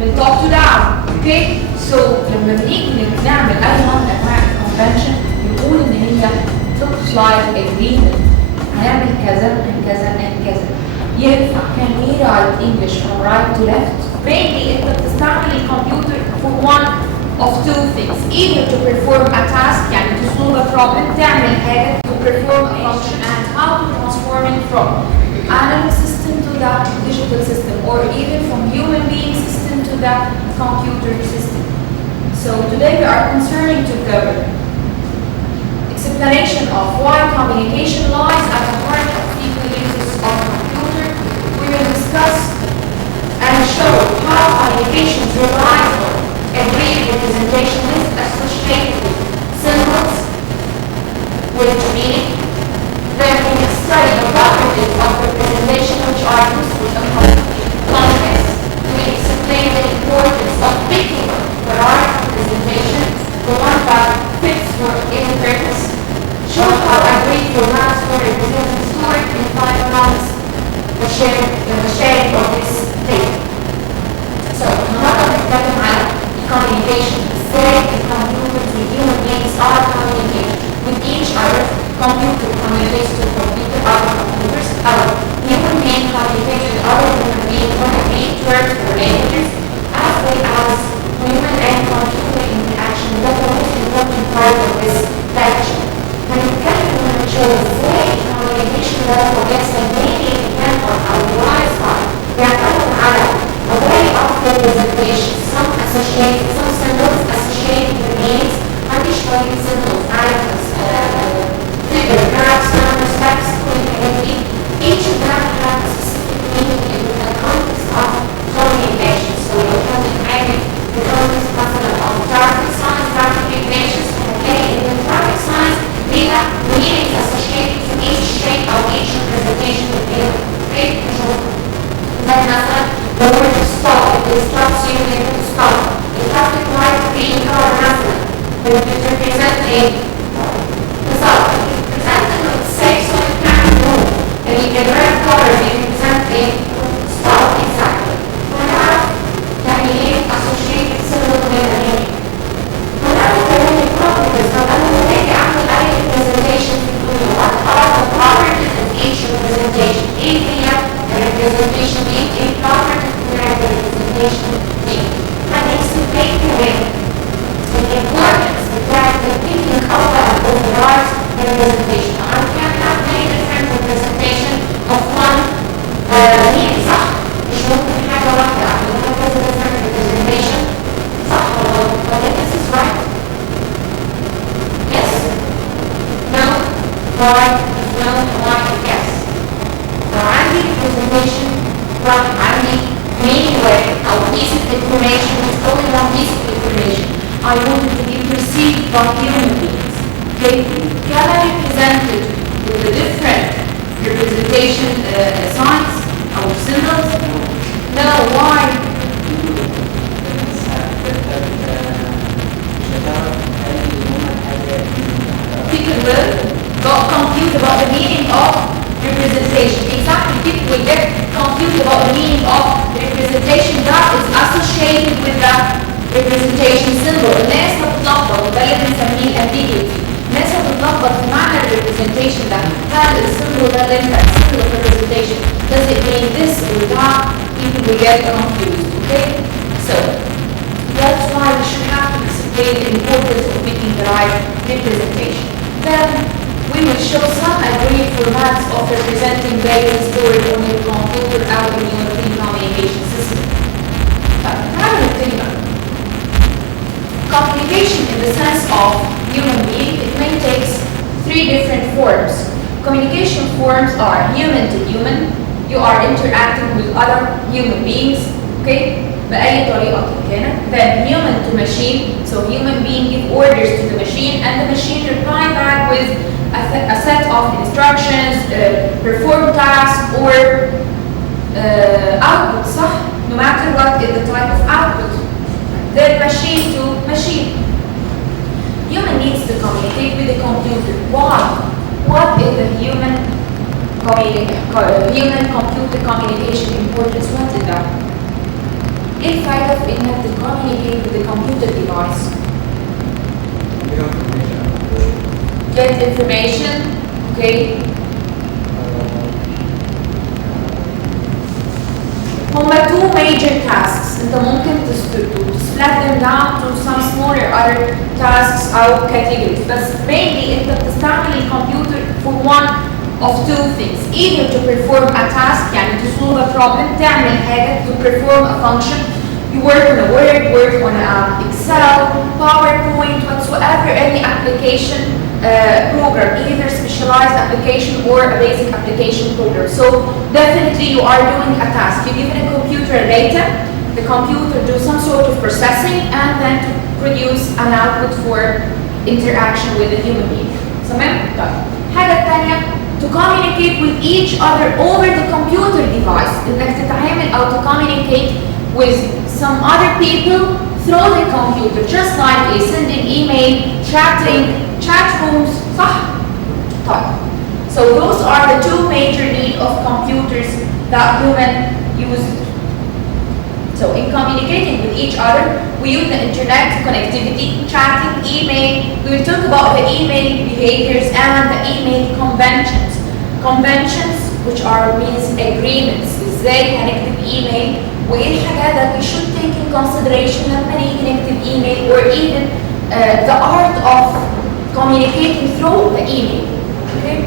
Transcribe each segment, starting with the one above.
من top to down. Okay? So لما بنيجي نعمل أي نوع من أنواع الconvention بنقول إن هي looks like agreement. هنعمل كذا and كذا and كذا. ينفع can we write English from right to left؟ Mainly أنت بتستعمل الكمبيوتر for one of two things. Either to perform a task يعني to solve a problem تعمل حاجة to perform a function and how to transform it from analog system to the digital system or even from human being system to the computer system. So today we are concerning to cover explanation of why communication lies at the heart of people uses of computer. We will discuss and show how communication relies on a real representation is associated with symbols, with meaning. Then we will study the properties of representation which are useful in context. We explain the importance of picking the right representation, the one that fits for any purpose. Show how a Greek formats for representing story in 5 months, the sharing of this data. So, النهارده بنتكلم على communication. ازاي الكمبيوتر human beings are communicating with each other. Computer communicates to computer, other computers, other human being communicates with other human beings on a network or languages, as well as human and computer interaction. That's the most important part of this lecture. هنتكلم ونشوف ازاي communication ده بيحصل mainly depend on our lifestyle. بيعتمد على a way of representation. Some symbols associated with names. عندي شوية symbols items, figure, graphs, numbers, text, anything. Each of them has a specific meaning in the context of communication. So you have to add the context of traffic signs, traffic regulations. Okay, in the traffic signs, data meanings associated to each shape of each representation within a great control. Then مثلا the word stop, it instructs you to stop. The traffic light green color مثلا it represents a result. It represents a safe so it can't move. And the red color it represents a stop exactly. وهنعرف يعني ايه associated symbol with a meaning. هنعرف كمان الproperties. طب انا لما باجي اعمل اي representation بتقول what are the properties of each representation. ايه هي representation دي؟ ايه properties بتاعت representation دي؟ هنexplain كمان the importance بتاعت thinking about overrides representation. I can have many different representation of one meaning. صح؟ مش ممكن حاجة واحدة أعملها كذا different representation. صح ولا غلط؟ But this is right. Yes? No? Why? No? Why? Yes. لو عندي representation راح عندي meaning word أو piece of information is only one piece of information. I want it to be perceived by human beings. Okay? Can I represent it with the different representation signs or symbols? No, why? People will get confused about the meaning of representation. Exactly, people will get confused about the meaning of representation that is associated with the representation symbol. الناس هتتلخبط وده اللي بنسميه ambiguity. الناس هتتلخبط في معنى الريبريزنتيشن ده. هل السيمبل ده اللي انت symbol of representation does it mean this or that? People will get confused. Okay? So that's why we should have to explain the importance of picking the right representation. Then we will show some agreed formats of representing various stories on your computer or in your communication system. تعالوا نبتدي بقى. Communication in the sense of human being, it may take 3 different forms. Communication forms are human to human. You are interacting with other human beings, okay? بأي طريقة كانت. Then human to machine, so human being give orders to the machine and the machine reply back with a set of instructions, perform tasks or output, صح? No matter what is the type of output. Then machine to machine. Human needs to communicate with the computer. Why? What is the human-computer communication importance? What is that? ايه الفايدة في انك تكوميونيكيت with the computer device؟ Get information, okay. هما two major tasks. انت ممكن split them down to some smaller other tasks أو categories. بس mainly انت بتستعمل الكمبيوتر for one of two things. Either to perform a task, يعني to solve a problem, تعمل حاجة, to perform a function. You work on a Word, work on Excel, PowerPoint, whatsoever, any application program, either specialized application or a basic application program. So definitely you are doing a task. You give a computer data, the computer do some sort of processing and then to produce an output for interaction with the human being. تمام؟ طيب. حاجة تانية to communicate with each other over the computer device. إنك تتعامل أو to communicate with some other people through the computer, just like sending email, chatting, chat rooms, صح؟ طيب. So those are the two major needs of computers that human use. So in communicating with each other, we use the internet connectivity, chatting, email. We will talk about the email behaviors and the email conventions. Conventions, which are means agreements. ازاي هنكتب email وايه الحاجات that we should take in consideration لما نيجي نكتب email, or even the art of communicating through the email. Okay?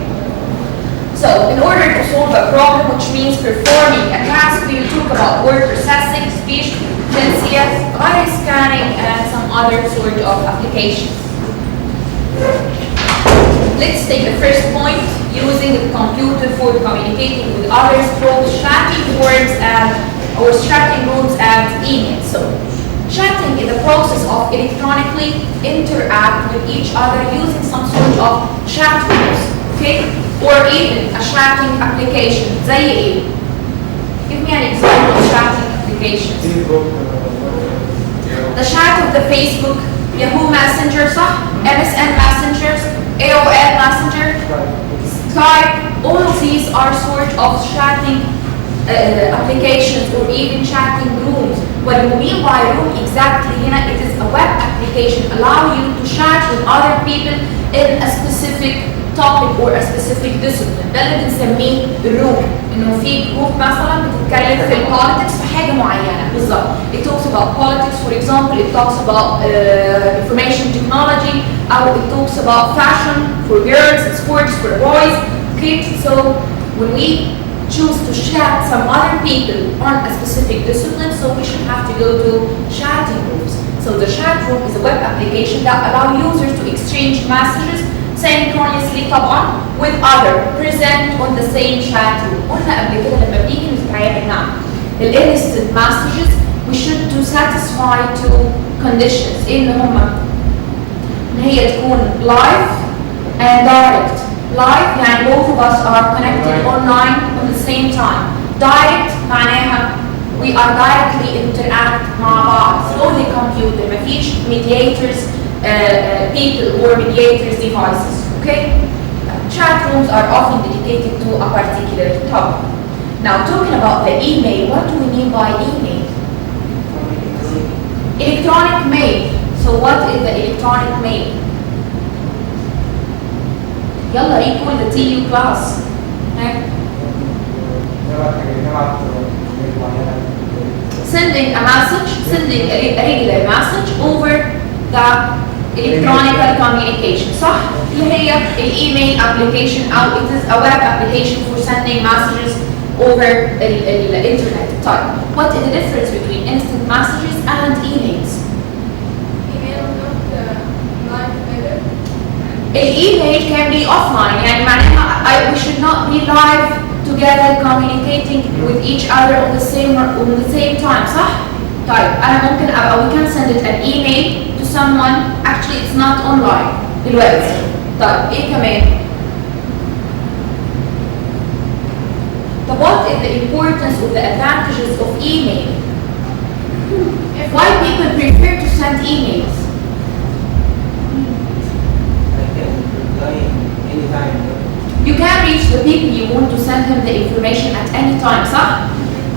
So in order to solve a problem, which means performing a task, we will talk about word processing, speech synthesis, iris scanning, and some other sort of applications. Let's take the first point, using the computer for communicating with others through chatting words and or chatting rooms and email. So chatting is a process of electronically interact with each other using some sort of chat rooms, okay? Or even a chatting application. زي ايه? Give me an example of chatting applications. The chat of the Facebook, Yahoo Messenger, صح? MSN Messenger, AOL Messenger, Skype. All of these are sort of chatting applications or even chatting rooms. What we mean by room exactly هنا, it is a web application allow you to chat with other people in a specific topic or a specific discipline. ده اللي بنسميه room. انه في group مثلا بتتكلم في politics في حاجه معينه بالظبط. It talks about politics, for example. It talks about information technology, or it talks about fashion for girls, sports for boys. Okay, so when we choose to chat some other people on a specific discipline, so we should have to go to chatting rooms. So the chat room is a web application that allow users to exchange messages synchronously طبعا with other present on the same chat room. قلنا قبل كده لما بنيجي نتعامل مع instant messages, we should to satisfy two conditions. ان هما ان هي تكون live and direct. Live يعني both of us are connected online at the same time. Direct معناها we are directly interact مع بعض through the computer. مفيش mediators, people or mediators devices. Okay? Chat rooms are often dedicated to a particular topic. Now talking about the email, what do we mean by email? Electronic mail. So what is the electronic mail? يلا recall the TU class. Sending a message, sending a regular message over the electronic communication. صح؟ اللي هي email application أو it is a web application for sending messages over the internet. طيب, what is the difference between instant messages and emails? Email can be offline, يعني معناها we should not be live together communicating with each other on the same time, صح؟ طيب, أنا ممكن we can send it an email to someone, actually it's not online دلوقتي. طيب, إيه كمان؟ So what is the importance of the advantages of email? Why people prefer to send emails? You can reach the people you want to send him the information at any time, صح?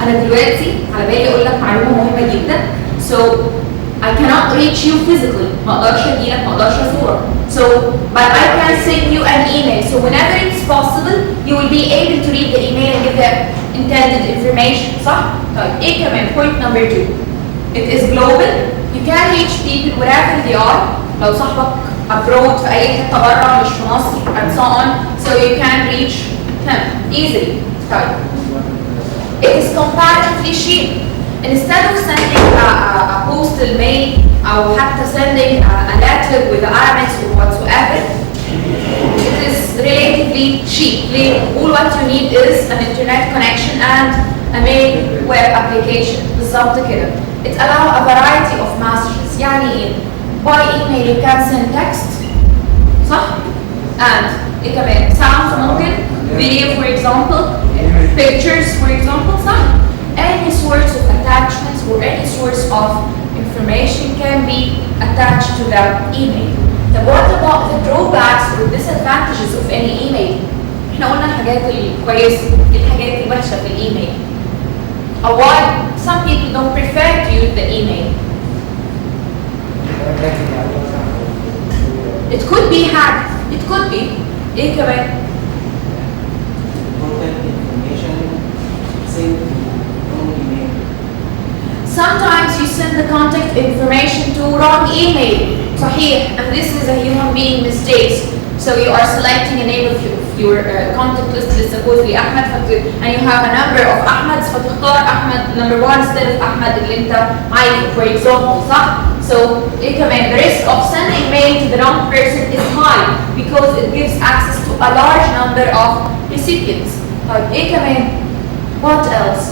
انا دلوقتي على بالي اقول لك معلومه مهمه جدا. So I cannot reach you physically. ما اقدرش اجيلك، ما اقدرش ازورك. So but I can send you an email. So whenever it's possible you will be able to read the email and get the intended information. صح؟ طيب ايه كمان؟ point number 2. It is global. You can reach people wherever they are. لو صاحبك abroad في اي حته بره مش في مصر and so on. So you can reach him easily. طيب. It is comparatively cheap. Instead of sending a postal mail or حتى sending a letter with the Arabic or whatsoever, it is relatively cheap. All what you need is an internet connection and a mail web application. بالظبط كده. It allows a variety of messages. يعني ايه؟ By email you can send text. صح؟ And ايه كمان؟ Sounds ممكن. Video for example. Pictures for example. صح؟ Any source of attachments or any source of information can be attached to the email. But what about the drawbacks or disadvantages of any email? احنا قلنا الحاجات الكويسة، الحاجات الوحشة في الايميل. Or why some people don't prefer to use the email. It could be hacked. It could be. ايه كمان؟ Sometimes you send the contact information to wrong email. صحيح. And this is a human being mistake. So you are selecting a name of your contact list is supposedly Ahmed and you have a number of Ahmeds فتختار Ahmed number 1 instead of Ahmed اللي انت عايزه for example. صح؟ So ايه كمان؟ The risk of sending mail to the wrong person is high because it gives access to a large number of recipients. طيب ايه كمان؟ What else?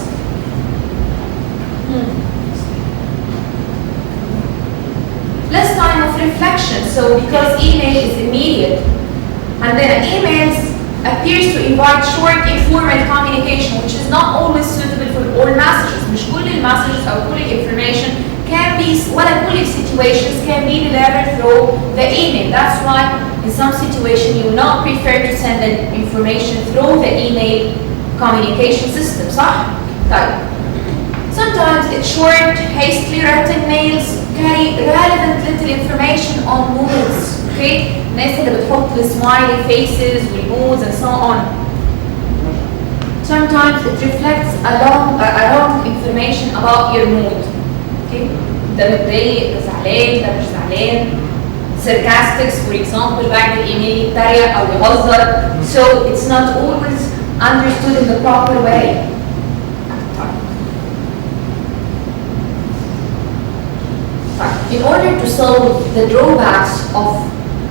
Less time of reflection. So because email is immediate, and then emails appears to invite short informal communication, which is not always suitable for all messages. مش كل المessages أو كل information can be, ولا كل situations can be delivered through the email. That's why in some situation you will not prefer to send the information through the email communication system. صح؟ طيب. Sometimes it's short, hastily written mails carry relevant little information on moods. Okay? الناس اللي بتحط smiley faces والmoods and so on. Sometimes it reflects a wrong information about your mood. Okay? ده متضايق، ده زعلان، ده مش زعلان. Sarcastics for example بعد الايميل يتريق أو يهزر. So it's not always understood in the proper way. In order to solve the drawbacks of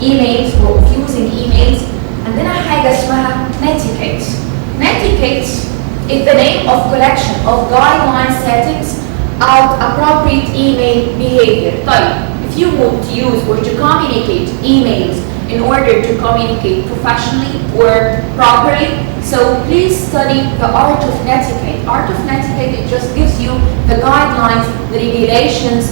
emails or of using emails, عندنا حاجة اسمها netiquette. Netiquette is the name of collection of guideline settings of appropriate email behavior. طيب, if you want to use or to communicate emails in order to communicate professionally or properly, so please study the art of netiquette. Art of netiquette, it just gives you the guidelines, the regulations,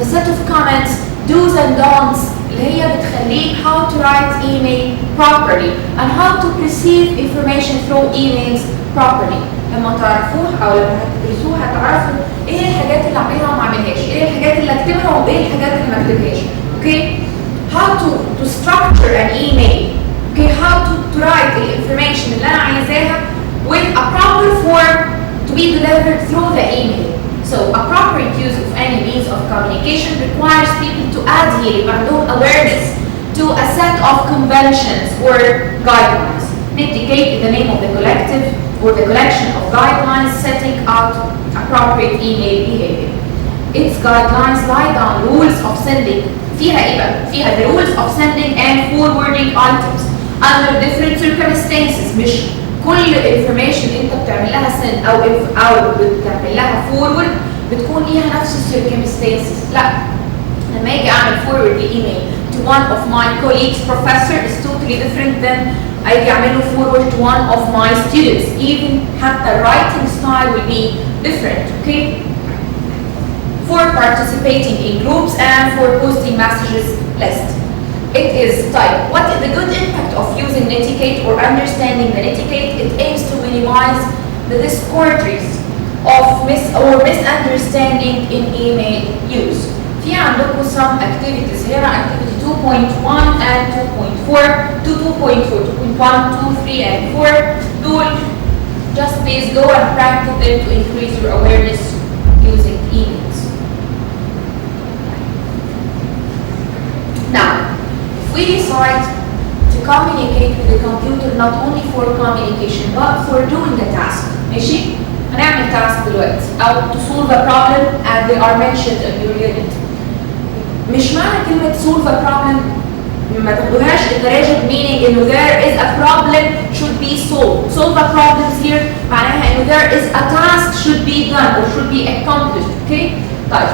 the set of comments, do's and don'ts اللي هي بتخليك how to write email properly and how to perceive information through emails properly. لما تعرفوه أو لما هتدرسوه هتعرفوا إيه الحاجات اللي أعملها وما أعملهاش، إيه الحاجات اللي أكتبها وإيه الحاجات اللي ما أكتبهاش. Okay? How to structure an email. Okay? How to write the information اللي أنا عايزاها with a proper form to be delivered through the email. So appropriate use of any means of communication requires people to adhere يبقى عندهم awareness to a set of conventions or guidelines. Netiquette is the name of the collective or the collection of guidelines setting out appropriate email behavior. Its guidelines lie down rules of sending. فيها إيه بقى؟ فيها the rules of sending and forwarding items under different circumstances. مش كل information انت بتعمل لها send او بتعمل لها forward بتكون ليها نفس circumstances. لا، لما اجي اعمل forward email to one of my colleagues professor is totally different than اجي اعمل له forward to one of my students. Even حتى writing style will be different. Okay? For participating in groups and for posting messages list. It is type. What is the good impact of using netiquette or understanding the netiquette? It aims to minimize the discord risk. of misunderstanding in email use. في عندكم some activities هنا activity 2.1 and 2.4 to 2.4 2.1 2 3 and 4 دول just please go and practice them to increase your awareness using emails. Now, if we decide to communicate with the computer not only for communication but for doing a task, ماشي؟ هنعمل task دلوقتي أو to solve a problem as they are mentioned in your unit. مش معنى كلمة solve a problem ما تاخدوهاش interrogative meaning إنه there is a problem should be solved. Solve a problem here معناها إنه there is a task should be done or should be accomplished. Okay؟ طيب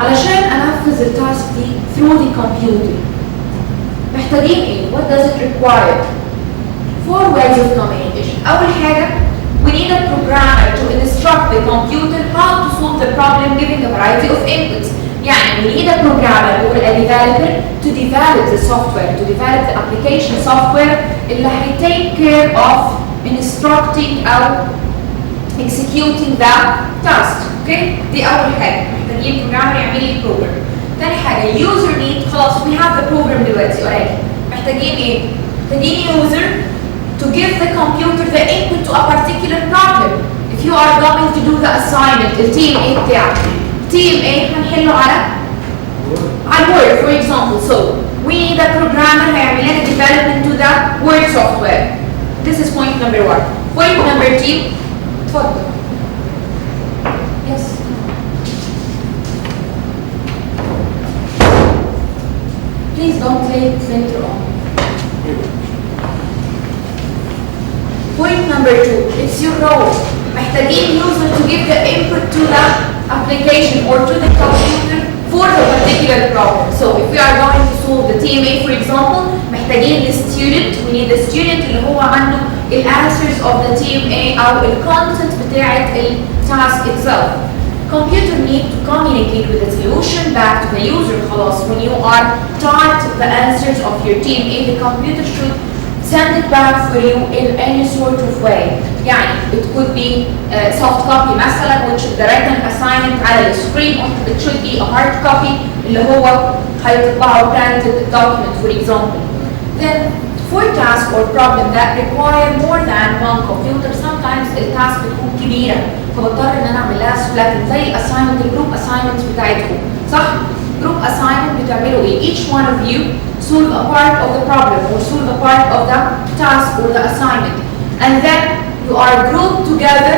علشان أنفذ التاسك دي through the computer محتاجين إيه؟ What does it require? 4 ways of communication. أول حاجة we need a programmer to instruct the computer how to solve the problem giving a variety of inputs. يعني we need a programmer or a developer to develop the software, to develop the application software اللي take care of instructing أو executing the task. Okay? دي أول حاجة محتاجين programmer يعمل لي program. تاني حاجة user need خلاص we have the program دلوقتي already. محتاجين إيه؟ محتاجين user to give the computer the input to a particular problem. If you are going to do the assignment التيم A بتاعك team A هنحله على Word for example. So we need a programmer هيعمل لنا development to the Word software. This is point number 1. Point number 2. اتفضل. Yes. Please don't play it later on. Point number 2. It's your role. محتاجين user to give the input to the application or to the computer for the particular problem. So if we are going to solve the TMA for example, محتاجين the student, we need the student اللي هو عنده the answers of the TMA أو the content بتاعت the task itself. Computer need to communicate with the solution back to the user. خلاص when you are typed the answers of your TMA, the computer should send it back for you in any sort of way. يعني it could be soft copy مثلا which is the written assignment على السكرين or it should be a hard copy اللي هو هيطبعه printed document for example. Then for task or problem that require more than one computer sometimes التاسك بتكون كبيرة فبضطر ان انا اعمل لها split زي assignment الجروب assignment بتاعتكم صح؟ group assignment بتعملوا ايه؟ Each one of you solve a part of the problem or solve a part of the task or the assignment and then you are grouped together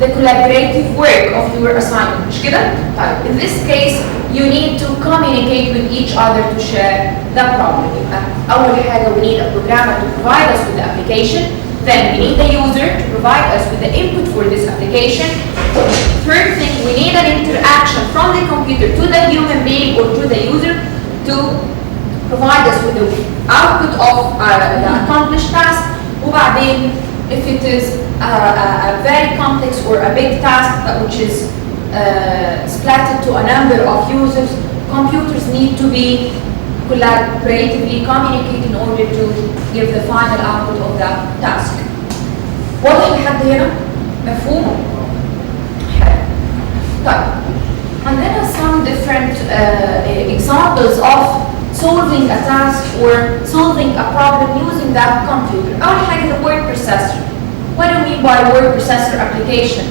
the collaborative work of your assignment مش كده؟ طيب in this case you need to communicate with each other to share the problem. يبقى أول حاجة we need a programmer to provide us with the application. Then we need the user to provide us with the input for this application. Third thing, we need an interaction from the computer to the human being or to the user to provide us with the output of the accomplished task. وبعدين if it is a very complex or a big task which is splattered to a number of users, computers need to be collaboratively communicate in order to give the final output of the task. واضح لحد هنا؟ مفهوم؟ حلو. طيب عندنا some different examples of solving a task or solving a problem using that computer. أول حاجة the word processor. What do we mean by word processor application?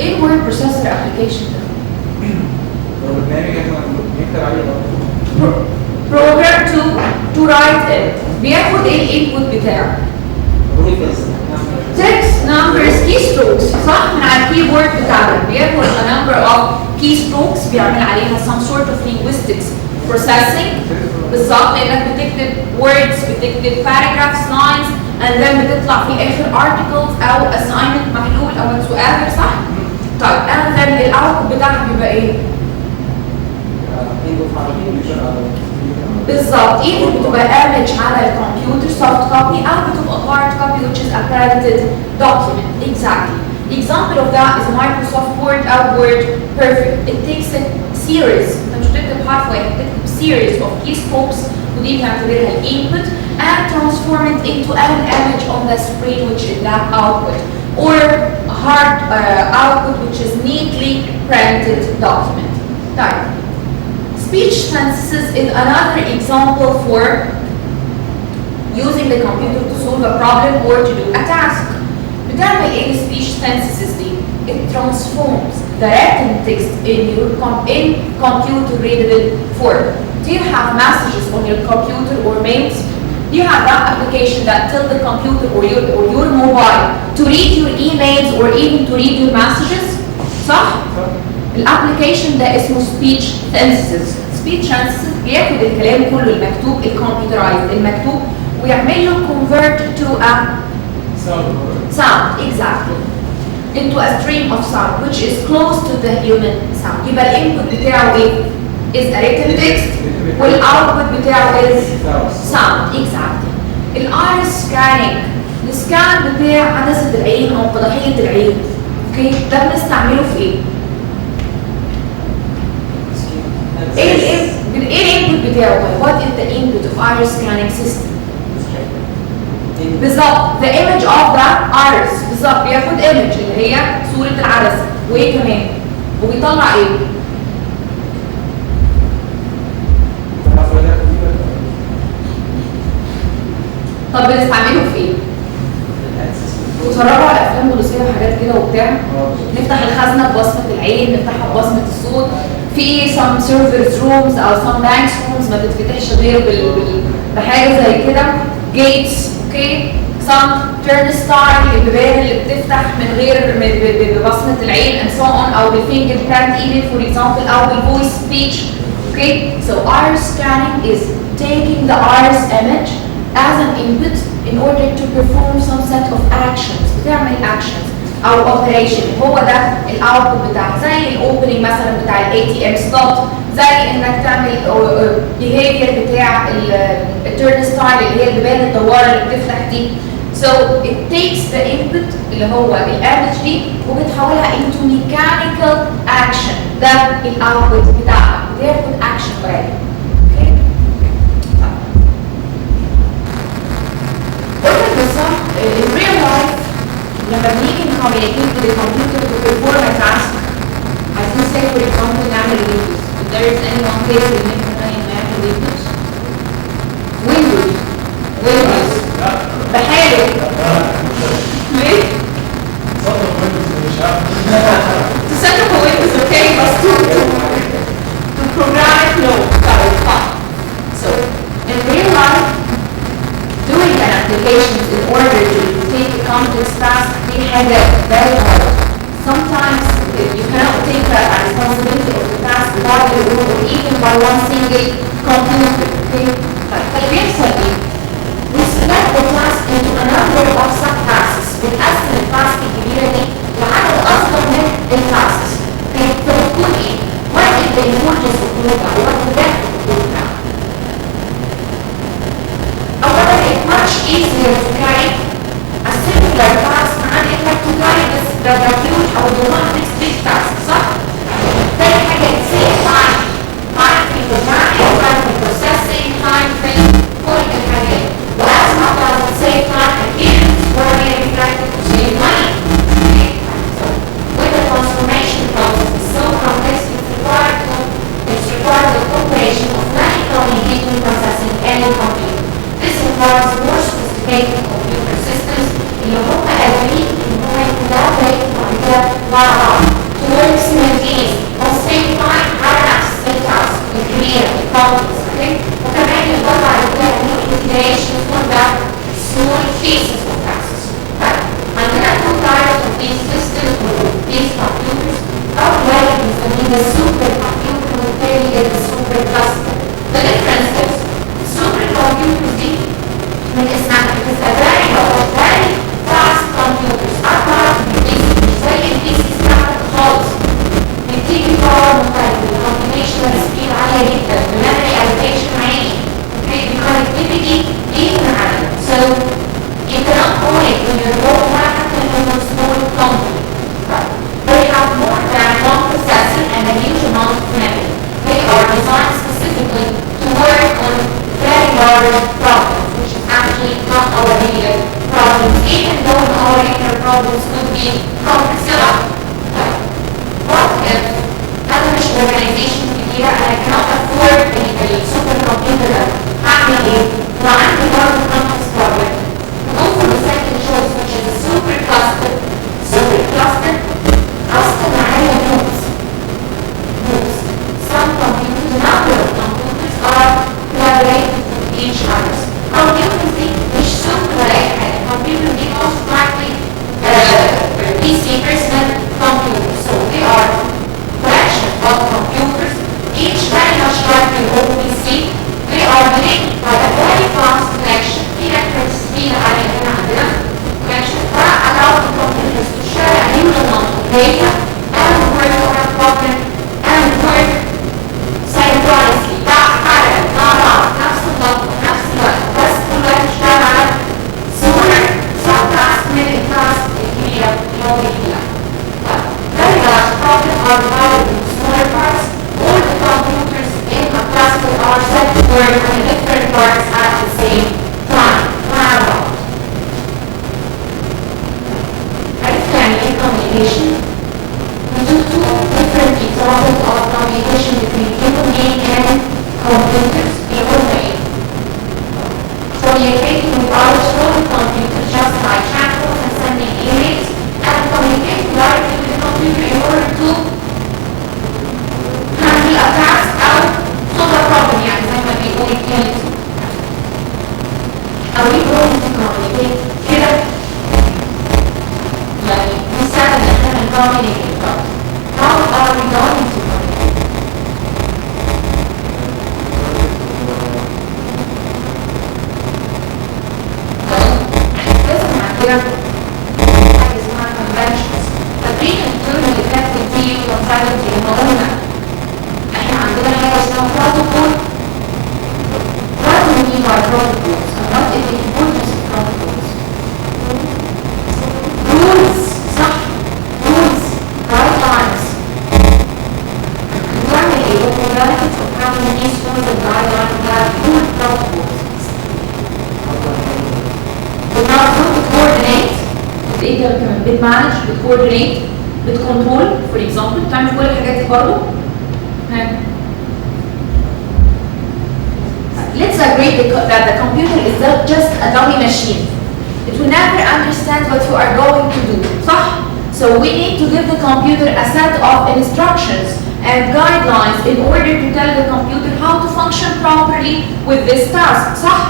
ايه word processor application ده؟ program to write it. بياخد ايه الانبوت بتاعه؟ text, numbers, keystrokes صح؟ من على الكيبورد بتاعنا بياخد a number of keystrokes بيعمل عليها some sort of linguistics processing بالظبط لانك بتكتب words بتكتب paragraphs, lines and then بتطلع في اخر articles او assignment محلول او whatsoever صح؟ طيب and then الاوتبوت بتاعها بيبقى ايه؟ بالظبط either بتبقى image على الكمبيوتر soft copy أو بتبقى hard copy which is a printed document. Exactly. Example of that is Microsoft Word أو Word Perfect. It takes a series. أنت مش بتكتب حرف واحد بتكتب series of keystrokes ودي بنعتبرها الانبوت and transform it into an image on the screen which is that output. or hard output which is neatly printed document. طيب speech synthesis is another example for using the computer to solve a problem or to do a task. بتعمل ايه speech synthesis دي؟ It transforms the written text in computer readable form. Do you have messages on your computer or mails? Do you have that application that tell the computer or your mobile to read your emails or even to read your messages? صح؟ الابلكيشن ده اسمه speech synthesis. speech synthesis بياخد الكلام كله المكتوب الكمبيوترايزد المكتوب ويعمل له convert to a sound exactly into a stream of sound which is close to the human sound. يبقى الانبوت بتاعه ايه؟ is a written text والاوتبوت بتاعه is sound exactly. الايرس سكاننج السكان بتاع عدسة العين او قدحية العين اوكي ده بنستعمله في ايه؟ ايه الانبوت بتاعه طيب؟ what is the input of iris scanning system؟ بالظبط the image of the iris بالظبط بياخد image اللي هي صورة العدسة وايه كمان؟ وبيطلع ايه؟ طب بنستعمله في ايه؟ بتتفرجوا على افلام بوليسيه وحاجات كده وبتاع نفتح الخزنه ببصمه العين نفتحها ببصمه الصوت في some servers rooms او some banks rooms ما تتفتحش غير بحاجه زي كده gates اوكي some turnstile البيبان اللي بتفتح من غير ببصمه العين and so on او بالفينجر برنت even for example او بالvoice speech okay so iris scanning is taking the iris image as an input in order to perform some set of actions بتعمل actions او operation هو ده الاوتبوت بتاعها زي الاوبننج مثلا بتاع الاي تي ام ستوب زي انك تعمل behavior بتاع التurnstile اللي هي البيبان الدواره اللي بتفتح دي so it takes the input اللي هو الايمج دي وبتحولها into mechanical action ده الاوتبوت بتاعها بتاخد action already in real life لما بنيجي communicate with the computer to perform a task عايزين say for example نعمل windows if there is any one case in which نعمل windows بحاله ليه؟ to set up a windows okay but to program it no so in real life doing an application in order to take a complex task they have a very hard. Sometimes you cannot take the responsibility of the task by your own or even by one single computer. Okay? فاللي بيحصل ايه؟ We split the task into a number of sub-tasks. بنقسم التاسك الكبيرة دي لعدد أصغر من التاسks. Okay? فبتكون ايه؟ What is the importance of Marwa? What is the depth of Marwa? أولاً it's much easier to carry a simpler task عن إنك to carry the huge أو the one next big task صح؟ تاني حاجة it saves time في البرنامج time في process data and work on a problem and work synchronously parallel مع بعض نفس الوقت نفس الوقت بس كل واحد اشتغل على smaller sub-tasks من التاسك الكبيرة اللي هو بيحلها. Very large problems are divided into smaller parts. All the computers in a cluster are set to work on different parts at the same time. Marwa. عرفت يعني ايه communication؟ We do two different examples of communication between human being and computers. بيقولوا ايه؟ Communicating with our own computer just like chatbots and sending emails, and communicating directly with the computer in order to handle a task or solve a problem يعني زي ما بيقول الكلمة. Are we going to communicate كده؟ يعني نستخدم ان احنا communicate but how are we going to communicate؟ لازم عندنا حاجة اسمها conventions. فاكرين الترم اللي بنكتب فيه Untitled لما قلنا احنا عندنا حاجة اسمها protocol. What do we mean by protocols? And what is the importance of protocols? Rules, صح؟ Rules, guidelines. نعمل ايه؟ What the benefits of having these forms of guidelines that rule protocols? بنعرف بتcoordinate، ايه ده كمان؟ بتمانج، بتcoordinate، بتكنترول for example، بتعمل كل الحاجات دي برضه. Let's agree that the computer is not just a dummy machine. It will never understand what you are going to do. صح? So we need to give the computer a set of instructions and guidelines in order to tell the computer how to function properly with this task. صح؟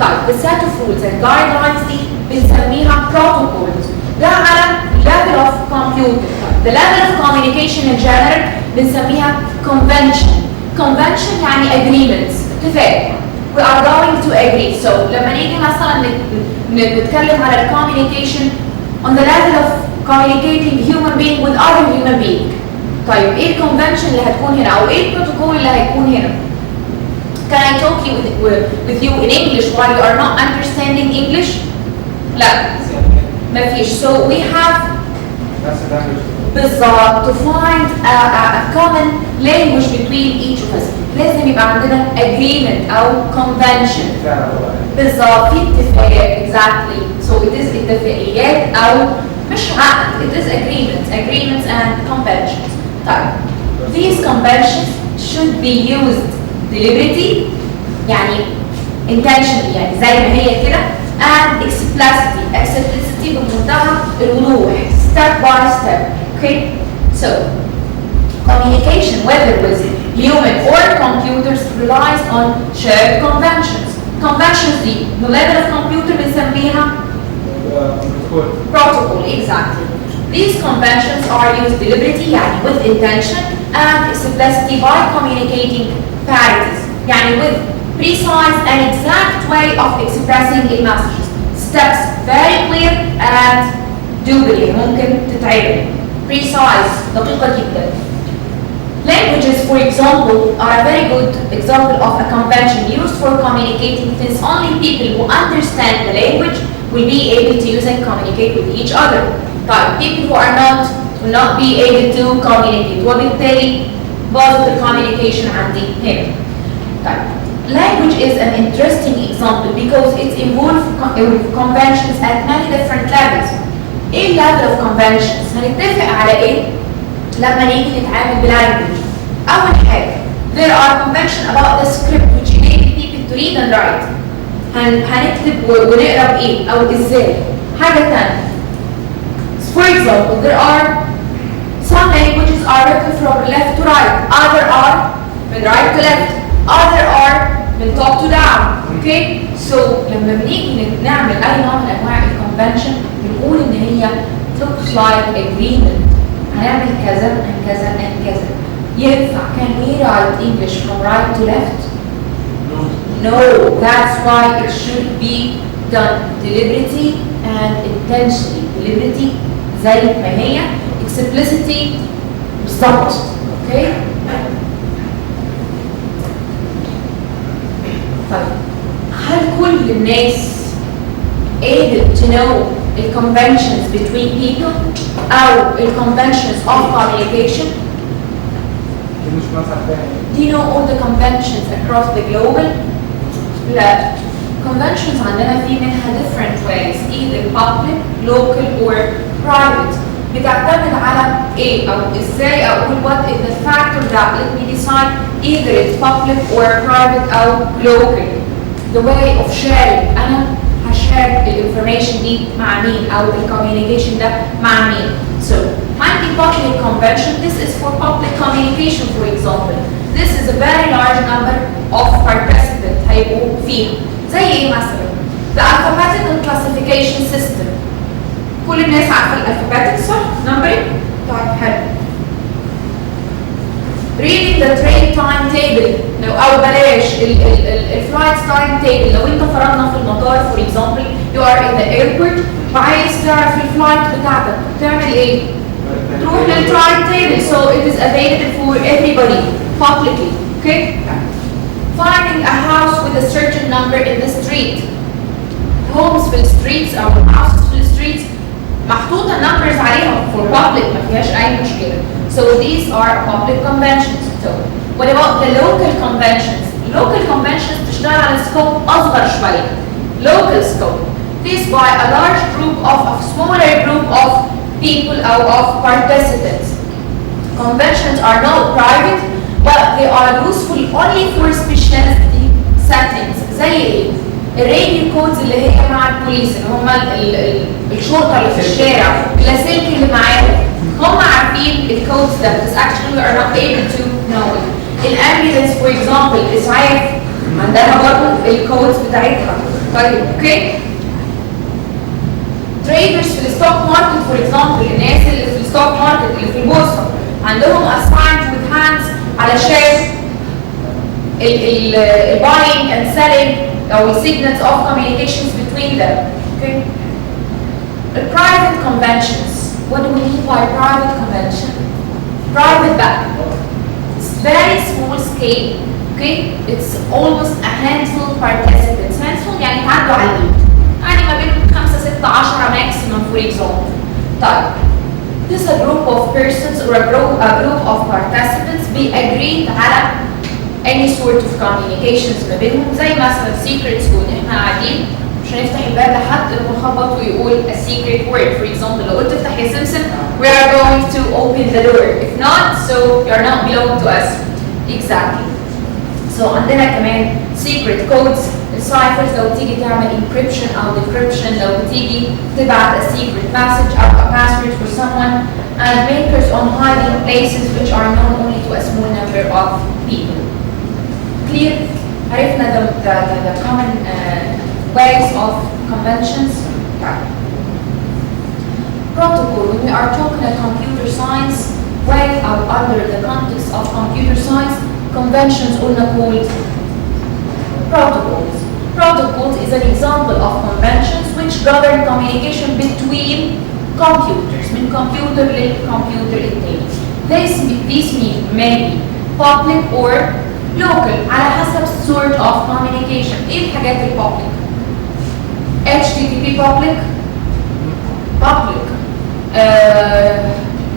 طيب the set of rules and guidelines دي بنسميها protocols. ده على level of computer. The level of communication in general بنسميها convention. Convention يعني agreements. اتفاق. We are going to agree. So لما نيجي مثلا نتكلم على communication on the level of communicating human being with other human being. طيب ايه الconvention اللي هتكون هنا او ايه البروتوكول اللي هيكون هنا؟ Can I talk with you in English while you are not understanding English? لا مفيش. So we have بالظبط to find a common language between each of us. لازم يبقى عندنا agreement أو convention. بالظبط في اتفاق exactly. So it is اتفاقيات أو مش عقد. It is agreements and conventions. طيب these conventions should be used deliberately يعني intentionally يعني زي ما هي كده and explicitly بمنتهى الوضوح step by step. Okay, so communication whether with human or computers relies on shared conventions. Conventions دي the level of computer بنسميها protocol. Exactly. These conventions are used deliberately يعني with intention and explicitly by communicating parities يعني with precise and exact way of expressing a message. Steps very clear and doable ممكن تتعمل. Precise دقيقة جدا. Languages, for example, are a very good example of a convention used for communicating since only people who understand the language will be able to use and communicate with each other. But people who are not will not be able to communicate. وبالتالي باظت الcommunication عندي هنا. طيب language is an interesting example because it involves conventions at many different levels. ايه level of conventions؟ هنتفق على ايه لما نيجي نتعامل بالlanguage؟ أول حاجة there are conventions about the script which enable people to read and write. هنكتب ونقرا بايه او ازاي. حاجة تانية for example there are some languages are written from left to right, other are من right to left, other are من top to down. Okay, so لما بنيجي نعمل اي نوع من انواع الconvention بنقول ان هي looks like agreement. هنعمل كذا and كذا and كذا. ينفع can we write English from right to left? No, that's why it should be done deliberately and intentionally. Deliberately زي ما هي simplicity بالظبط. اوكي؟ طيب هل كل الناس able to know the conventions between people أو the conventions of communication? Do you know all the conventions across the globe? لا. Conventions عندنا في منها different ways, either public, local or private. بتعتمد على ايه او ازاي اقول what is the factor that let me decide either it's public or private او local. The way of sharing. أنا هشare الانفورميشن دي مع مين او الكوميونيكيشن ده مع مين. So might be public convention. This is for public communication, for example. This is a very large number of participants هيبقوا فيها. زي ايه مثلا؟ The alphabetical classification system. كل الناس عارفه الالفابيتك صح؟ نمبرينج؟ طيب حلو. Reading the train timetable او بلاش الفلايت تايم تيبل. لو انت فرضنا في المطار for example you are in the airport وعايز تعرف الفلايت بتاعتك تعمل ايه؟ تروح للتايم تيبل so it is available for everybody publicly. Okay? Finding a house with a certain number in the street. Homes في الستريتس او houses في الستريتس محطوطة numbers عليهم for public ما فيهاش أي مشكلة. So these are public conventions. So what about the local conventions? Local conventions تشتغل على scope أصغر شوية. Local scope. This by a large group of a smaller group of people or of participants. Conventions are not private but they are useful only for specialty settings. زي إيه؟ الراديو كودز اللي هي مع البوليس اللي هم الشرطه اللي في الشارع اللاسلكي اللي معاهم هم عارفين الكودز ده بس actually we are not able to know it. الامبيولنس for example اسعاف عندها برضه الكودز بتاعتها. طيب اوكي. تريدرز في الستوك ماركت for example الناس اللي في الستوك ماركت اللي في البورصه عندهم assigned with hands علشان ال buying and selling or signals of communications between them. Okay. The private conventions. What do we mean by private convention? Private back. It's very small scale. Okay. It's almost a handful of participants. Handful يعني تعدوا على الإيد. يعني ما بين 5 6 10 maximum for example. طيب. This is a group of persons or a group of participants be agreed على any sort of communications ما بينهم زي مثلا secret code. احنا قاعدين مش هنفتح الباب لحد نخبط ويقول a secret word. For example لو قلت افتح يا سمسم we are going to open the door. If not so you are not belong to us. Exactly. So عندنا كمان secret codes. السايفرز لو تيجي تعمل encryption أو decryption لو تيجي تبعت a secret message أو a password for someone and makers on hiding places which are known only to a small number of people. Clear? عرفنا the common ways of conventions. Protocol. When we are talking about computer science, well under the context of computer science, conventions are called protocols. Protocols is an example of conventions which govern communication between computers. من computer للcomputer التاني. These may be public or local على حسب sort of communication. ايه الحاجات الpublic؟ HTTP public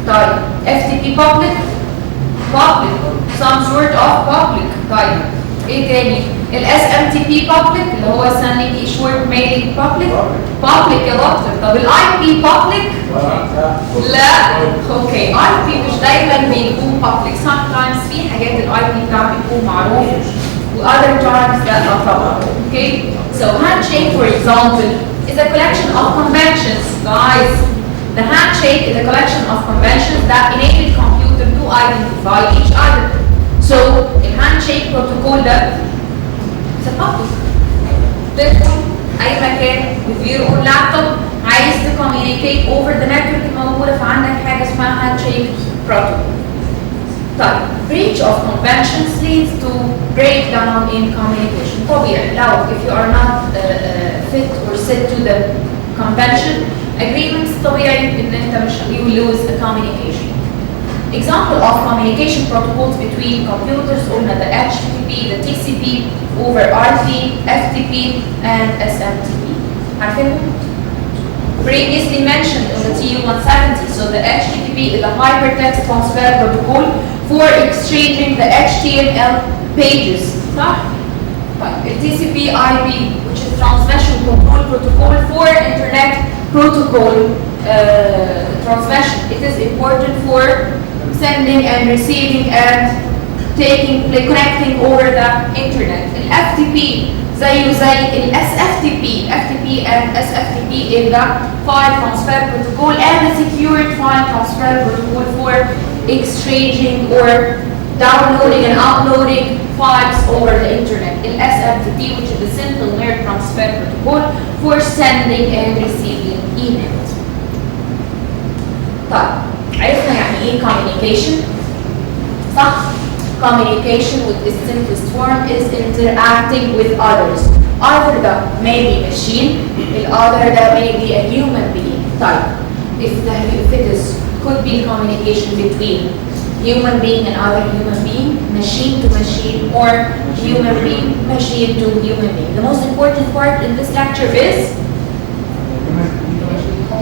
طيب FTP public some sort of public. طيب ايه تاني؟ SMTP public اللي هو sending issued mailing public يا دكتور. طب IP public؟ لا اوكي IP مش دايما بيكون public. sometimes في حاجات IP بتاعها بيكون معروف و other times لا طبعا. Okay. So handshake for example is a collection of conventions. Guys, the handshake is a collection of conventions that enable computer to identify each other. So the handshake protocol ده it's a public. تدخل أي مكان with your own laptop عايز communicate over the network الموجودة فعندك حاجة اسمها handshake protocol. طيب breach of conventions leads to breakdown in communication. طبيعي لو if you are not fit or set to the convention agreements طبيعي ان انت مش you lose a communication. Example of communication protocols between computers قلنا the HTTP, the TCP, over IP, FTP, and SMTP. عارفينهم؟ Previously mentioned on the TU-170, so the HTTP is a hypertext transfer protocol for exchanging the HTML pages. صح؟ طيب TCP IP, which is transmission control protocol for internet protocol transmission. It is important for sending and receiving and connecting over the internet. The FTP زيه زي ال SFTP. FTP and SFTP is the file transfer protocol and the secured file transfer protocol for exchanging or downloading and uploading files over the internet. The SFTP, which is the simple wire transfer protocol for sending and receiving emails. طيب عرفنا يعني ايه communication؟ صح؟ Communication with its simplest form is interacting with others. Either the maybe machine, the other the maybe a human being. طيب if it is could be communication between human being and other human being, machine to machine, or human being, machine to human being. The most important part in this lecture is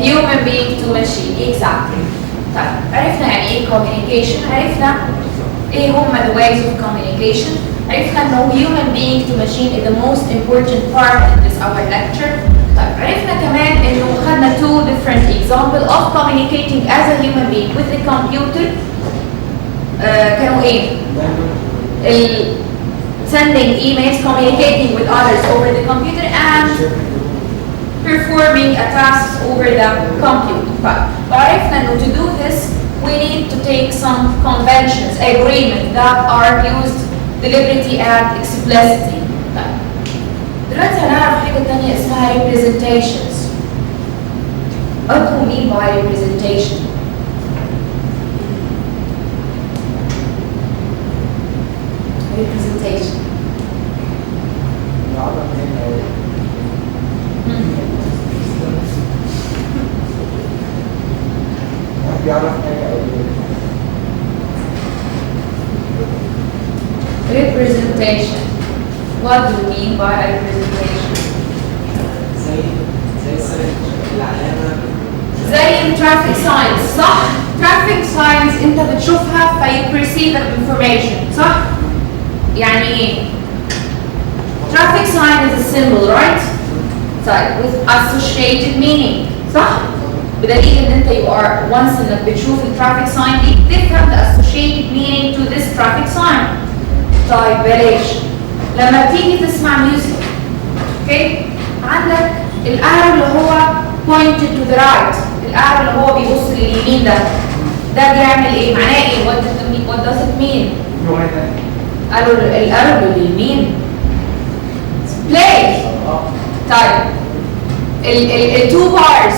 human being to machine. Exactly. طيب عرفنا يعني ايه communication، عرفنا ايه هما the ways of communication، عرفنا انه human being to machine is the most important part in this our lecture. طيب عرفنا كمان انه خدنا two different examples of communicating as a human being with the computer. كانوا ايه؟ sending emails, communicating with others over the computer, and performing a task over the computer. وعرفنا انه to do this we need to take some conventions, agreements that are used deliberately and explicitly. دلوقتي هنعرف حاجة تانية اسمها representations. What do we mean by representation? Representation. Representation. What do you mean by representation? زي traffic signs صح؟ traffic signs انت بتشوفها في perceive the information صح؟ يعني ايه؟ traffic sign is a symbol right? طيب with associated meaning صح؟ بدليل ان انت you are once انك بتشوف الترافيك ساين دي تفهم the associated meaning to this traffic sign. طيب بلاش لما بتيجي تسمع ميوزك اوكي عندك الارو اللي هو pointed to the right، الارو اللي هو بيبص لليمين ده بيعمل ايه؟ معناه ايه؟ what does it mean؟ الارو لليمين play. طيب ال two bars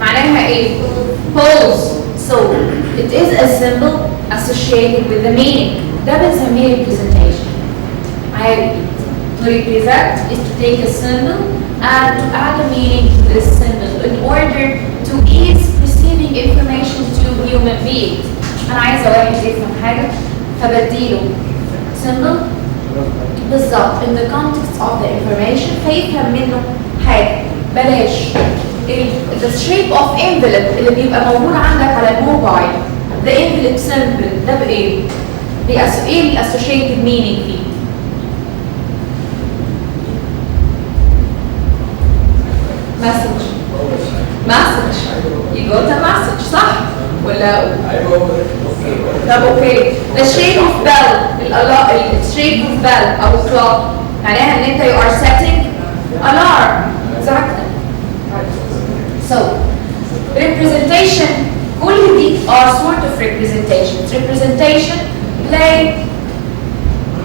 معناها ايه؟ pulse. So it is a symbol associated with the meaning. ده بنسميه representation. عادي. To represent is to take a symbol and to add a meaning to this symbol in order to ease receiving information to human beings. أنا عايزة واحد يفهم حاجة فبديله symbol بالظبط in the context of the information فيفهم منه حاجة. بلاش the shape of envelope اللي بيبقى موجود عندك على الموبايل the envelope symbol ده بايه؟ ايه ال associated meaning فيه؟ message you got a message صح؟ ولا طب اوكي the shape of bell shape of bell او clock معناها ان انت you are setting alarm. exactly. So, representation, all of these are sort of representations. Representation play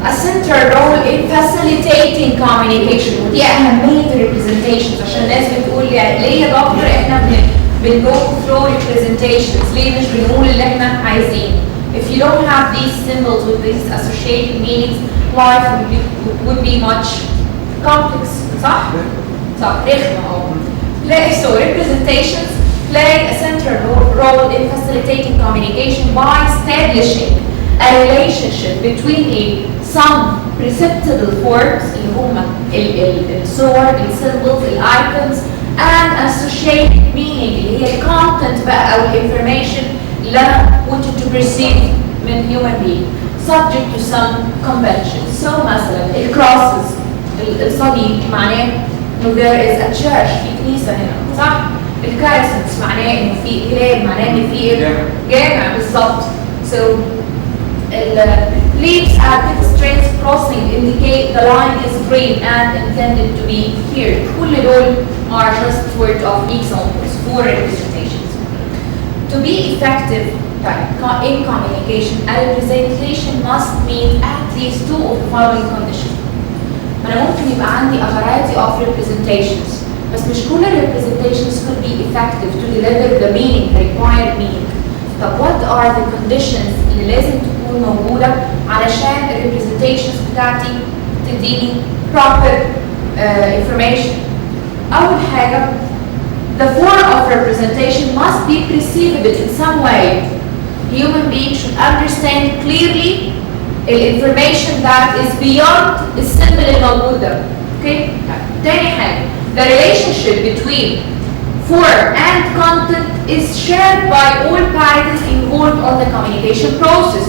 a central role in facilitating communication. ودي أهمية representations عشان الناس بتقول ليه يا دكتور احنا بنجو through representations، ليه مش بنقول اللي احنا عايزينه؟ If you don't have these symbols with these associated meanings, life would be much complex. صح؟ صح رخمة أهو. So representations play a central role in facilitating communication by establishing a relationship between some perceptible forms اللي هم الصور, السيمبلز, الايكونز and associated meaning اللي هي الكونتنت بقى او الانفورميشن اللي انا wanted to perceive من human being subject to some conventions. So مثلا الكرosses الصليب معناه انه there is a church في كنيسه هنا صح؟ الكارسنس معناه انه في هلال, معناه ان في جامع بالظبط. So leaves at pedestrians crossing indicate the line is green and intended to be here. كل دول are just sort of examples for representations. To be effective in communication, a representation must meet at least two of the following conditions. أنا ممكن يبقى عندي a variety of representations, بس مش كل representations could be effective to deliver the meaning, the required meaning. طب what are the conditions اللي لازم تكون موجودة علشان الrepresentations بتاعتي تديني proper information؟ أول حاجة, the form of representation must be perceivable in some way. Human beings should understand clearly the information that is beyond the symbol اللي موجود ده. Okay? تاني حاجة, the relationship between form and content is shared by all parties involved on the communication process.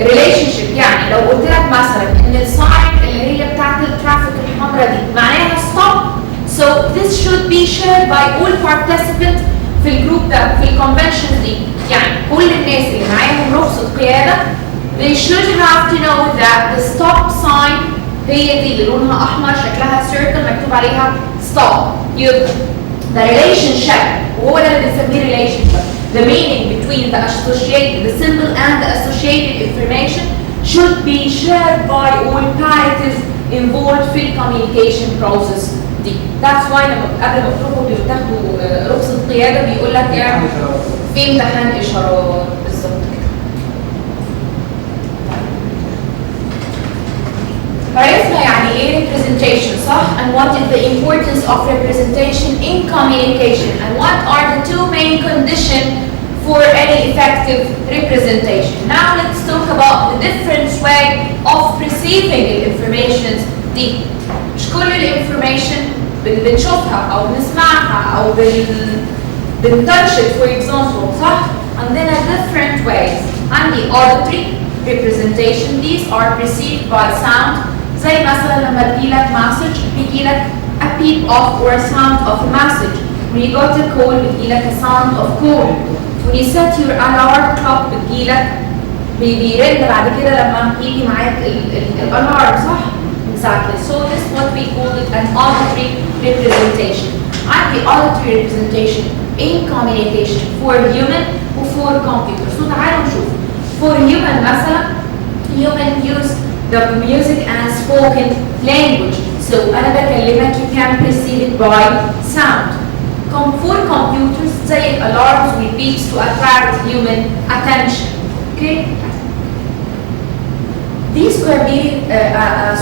Relationship يعني لو قلت لك مثلا ان الساين اللي هي بتاعت الترافيك الحمراء دي معناها stop. So this should be shared by all participants في الجروب ده, في الكونفنشنز دي. يعني كل الناس اللي معاهم رخصة قيادة they should have to know that the stop sign هي دي اللي لونها أحمر شكلها circle مكتوب عليها stop. يبقى the relationship وهو ده اللي بنسميه relationship. The meaning between the symbol and the associated information should be shared by all parties involved في communication process دي. That's why لما قبل ما تروحوا بتاخدوا رخصة قيادة بيقول لك يعني في امتحان إشارات بالظبط كده. عرفنا يعني ايه representation صح؟ And what is the importance of representation in communication? And what are the two main conditions for any effective representation? Now let's talk about the different way of perceiving the information دي. مش كل الانفورميشن بنشوفها او بنسمعها او بنتouch it for example صح؟ عندنا different ways. عندي auditory representation. These are perceived by sound. زي مثلا لما تجيلك message بيجيلك a beep of or a sound of a message. When you got a call بيجيلك a sound of call. When you set your alarm clock بيجيلك بيرن بعد كده لما يجي معاك الالارم صح؟ Exactly. So this is what we call it an auditory representation. عندي auditory representation in communication for human و for computer. So تعالوا نشوف. For human مثلا human use the music and spoken language. So أنا بكلمك you can perceive it by sound. For computers زي alarms with beeps to attract human attention. Okay? These could be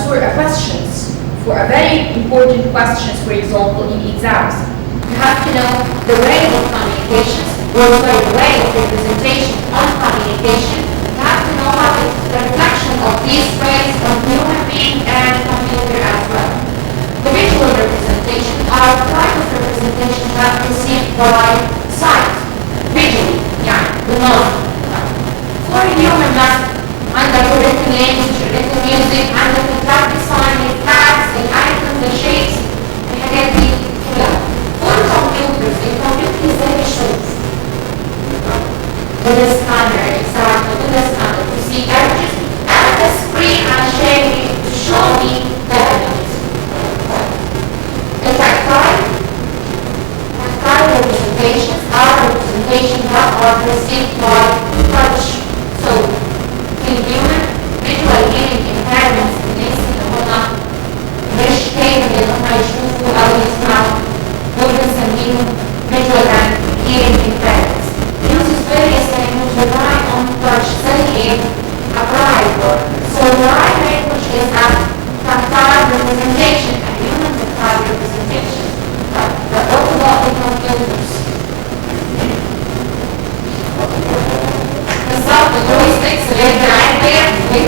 sort of questions for a very important questions, for example, in exams. You have to know the way of communications, or the way of representation on communication. You have to know how the reflection of these ways on human being and computer as well. The visual representation are type of representation that perceived by sight, visually, يعني بالنظر. For human method, عندك written language, written music, عندك graphic sign, facts, icons, shapes, الحاجات دي كلها. For computers, الكمبيوتر ازاي بيشوف؟ with a scanner, exactly, with a scanner to see images at the screen عشان to show me the images. The tactile representations are representations that are perceived by touch. So human visual hearing impairments الناس اللي هم مش قادر ان هم يشوفوا او يسمعوا دول بنسميهم visual and hearing impairments. Uses various language rely on touch زي ايه؟ a braille word. So braille language is a tactile representation, a human tactile representation. But what about the computers?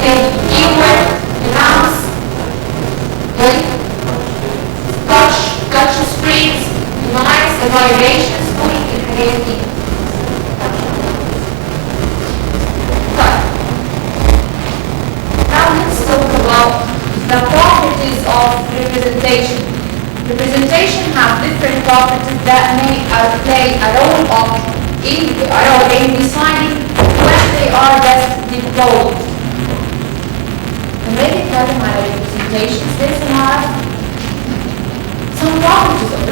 تاني keyword pronounce touch screens noise vibrations كل الحاجات دي. Now let's talk about the properties of representation. Representation have different properties that may play a role in deciding when they are best deployed. لما نيجي نتكلم على representations لازم نعرف some properties of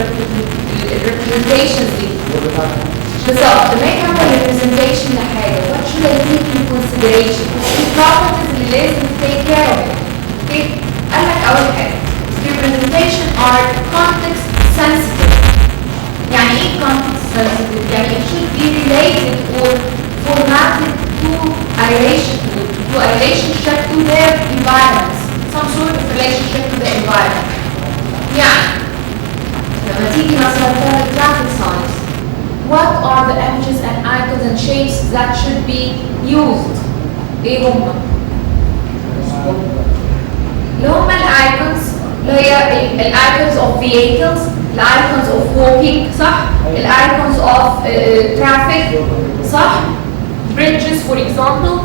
representations دي. بالظبط لما يجي نعمل representation لحاجة what should I take into consideration؟ properties اللي لازم take care of it. Okay؟ قال لك أول حاجة representation are context sensitive. يعني ايه context sensitive؟ يعني it should be related or formatted to a relationship to their environments. Some sort of relationship to the environment. يعني لما تيجي مثلا تعمل traffic signs, what are the images and icons and shapes that should be used؟ ايه هما؟ اللي هما الايكونز اللي هي الايكونز of vehicles, الايكونز of walking صح؟ الايكونز of traffic صح؟ bridges for example.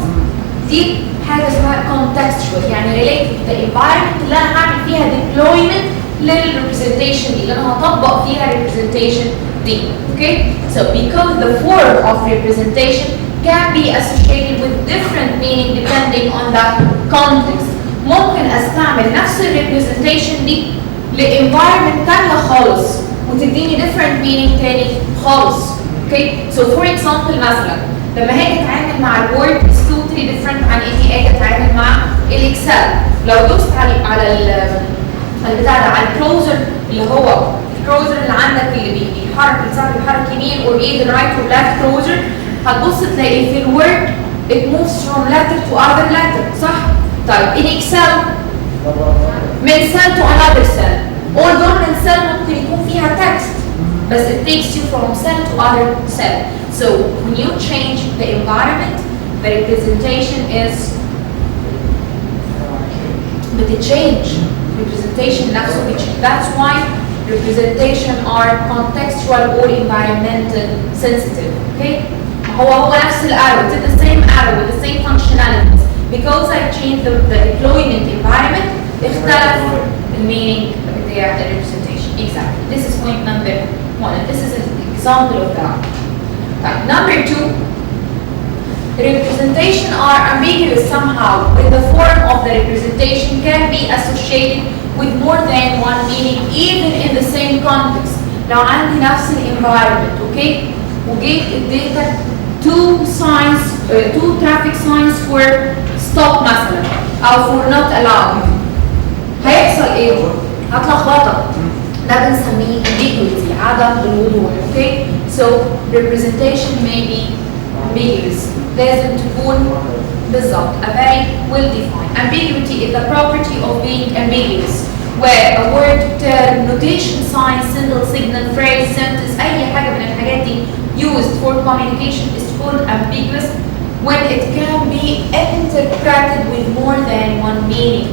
دي حاجه اسمها contextual يعني related to the environment اللي انا هعمل فيها deployment للrepresentation دي اللي انا هطبق فيها representation دي. Okay? So because the form of representation can be associated with different meaning depending on the context. ممكن استعمل نفس الريبريزنتيشن دي لانفايرمنت تانية خالص وتديني different meaning تاني خالص. Okay? So for example مثلا لما هاجي اتعامل مع الوورد is totally different عن اني اجي اتعامل مع الاكسل. لو دوست على البتاع ده على الكلوزر اللي هو الكلوزر اللي عندك اللي بيحرك السهم بيحرك يمين or either right or left closer هتبص تلاقي في الوورد it moves from letter to other letter صح؟ طيب in Excel من cell to another cell although من cell ممكن يكون فيها text بس it takes you from cell to other cell. So when you change the environment the representation is بتتشينج representation نفسه بتشينج. That's why representation are contextual or environmental sensitive. Okay? هو نفس الارrow, it's the same arrow with the same functionalities. Because I changed the deployment environment, اختلف the meaning بتاع the representation. Exactly. This is point number one, and this is an example of that. Right. Number two, representation are ambiguous somehow. When the form of the representation can be associated with more than one meaning, even in the same context. لو عندي نفس environment, okay, وجيت اديتك two traffic signs for stop مثلا او for not allowed هيحصل ايه؟ هتلخبطك. ده بنسميه ambiguity عدم الوضوح. Okay? So representation may be ambiguous. لازم تكون بالظبط a very well defined. Ambiguity is the property of being ambiguous where a word, term, notation, sign, symbol, signal, phrase, sentence أي حاجة من الحاجات دي used for communication is called ambiguous when it can be interpreted with more than one meaning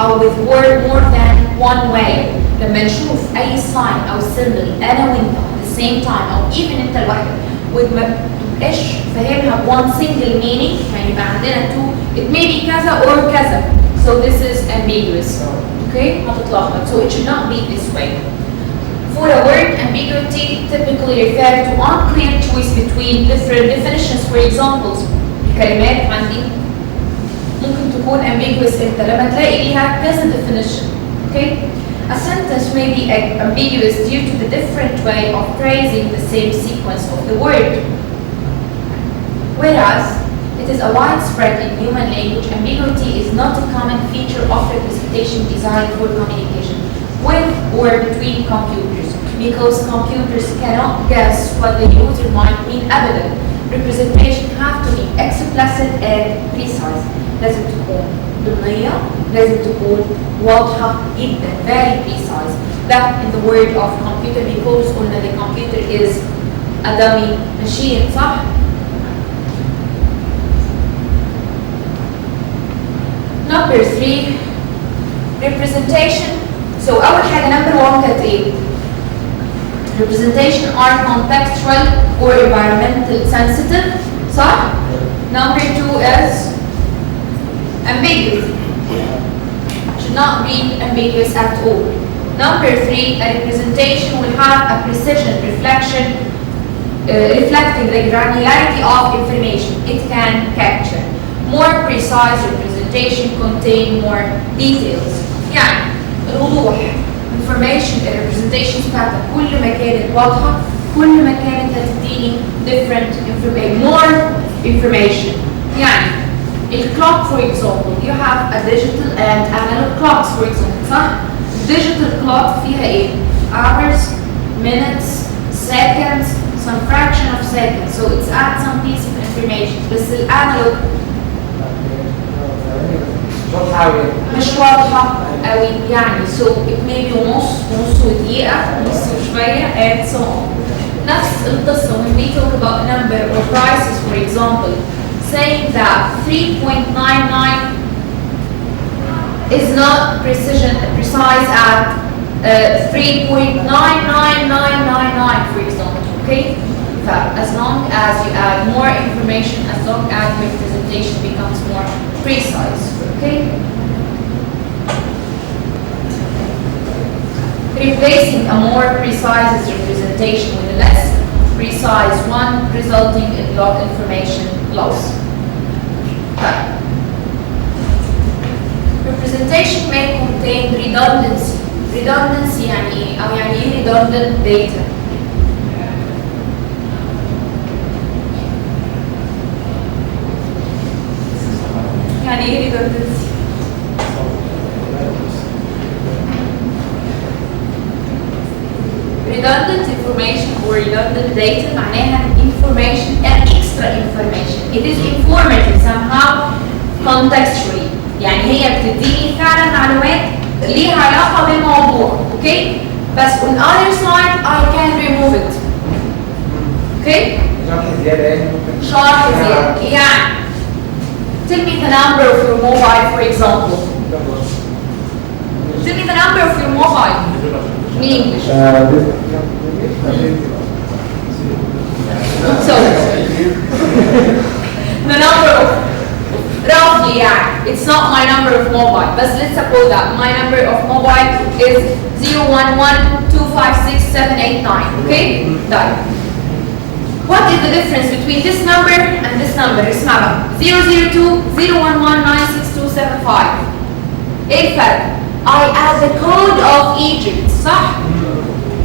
or with word more than one way. لما نشوف أي sign أو symbol أنا وأنت at the same time أو even أنت لوحدك وما تبقاش فاهمها one single meaning يعني يبقى عندنا two it may be كذا or كذا. So this is ambiguous. Okay? هتتلخبط. So it should not be this way. For a word, ambiguity typically refers to unclear choice between different definitions. For examples, الكلمات عندي ممكن تكون ambiguous انت لما تلاقي ليها كذا definition. Okay? A sentence may be ambiguous due to the different way of phrasing the same sequence of the word. Whereas it is a widespread in human language, ambiguity is not a common feature of representation designed for communication with or between computers, because computers cannot guess what the user might mean أبدا. Representation have to be explicit and precise. لازم تكون ضمنية، لازم تكون واضحة جدا, very precise. That in the word of computer because قلنا the computer is a dummy machine, صح؟ Number 3 representation. So أول حاجة number 1 كانت إيه؟ Representation are contextual or environmental sensitive. صح؟ Number 2 is ambiguous. Should not be ambiguous at all. Number 3, a representation will have a precision reflection reflecting the granularity of information it can capture. More precise representation contain more details. يعني الوضوح information representations بتاعتها كل ما كانت واضحة كل ما كانت هتديني different information more information. يعني الclock for example you have a digital and analog clocks for example صح؟ digital clock فيها ايه؟ hours, minutes, seconds, some fraction of seconds, so it's add some piece of information. بس الانالوج مش واضحة قوي يعني so it may be نص ودقيقة نص وشوية and so on. نفس القصة when we talk about number or prices for example saying that 3.99 is not precise at 3.99999 for example, okay? As long as you add more information, as long as your presentation becomes more precise, okay? Replacing a more precise representation with a less precise one, resulting in information loss. Representation may contain redundancy. Redundancy يعني ايه؟ أو يعني ايه redundant data؟ يعني ايه redundancy؟ redundant information or redundant data معناها information and extra information. It is informative somehow contextually. يعني هي بتديني فعلا معلومات ليها علاقة بالموضوع، اوكي؟ بس on other side I can remove it. اوكي؟ شرح زيادة يعني tell me the number of your mobile for example. Tell me the number of your mobile in English. So the number of roughly يعني it's not my number of mobile but let's suppose that my number of mobile is 011256789 okay done. What is the difference between this number and this number? اسمع بقى 00201196275 ايه الفرق؟ I add the code of Egypt صح؟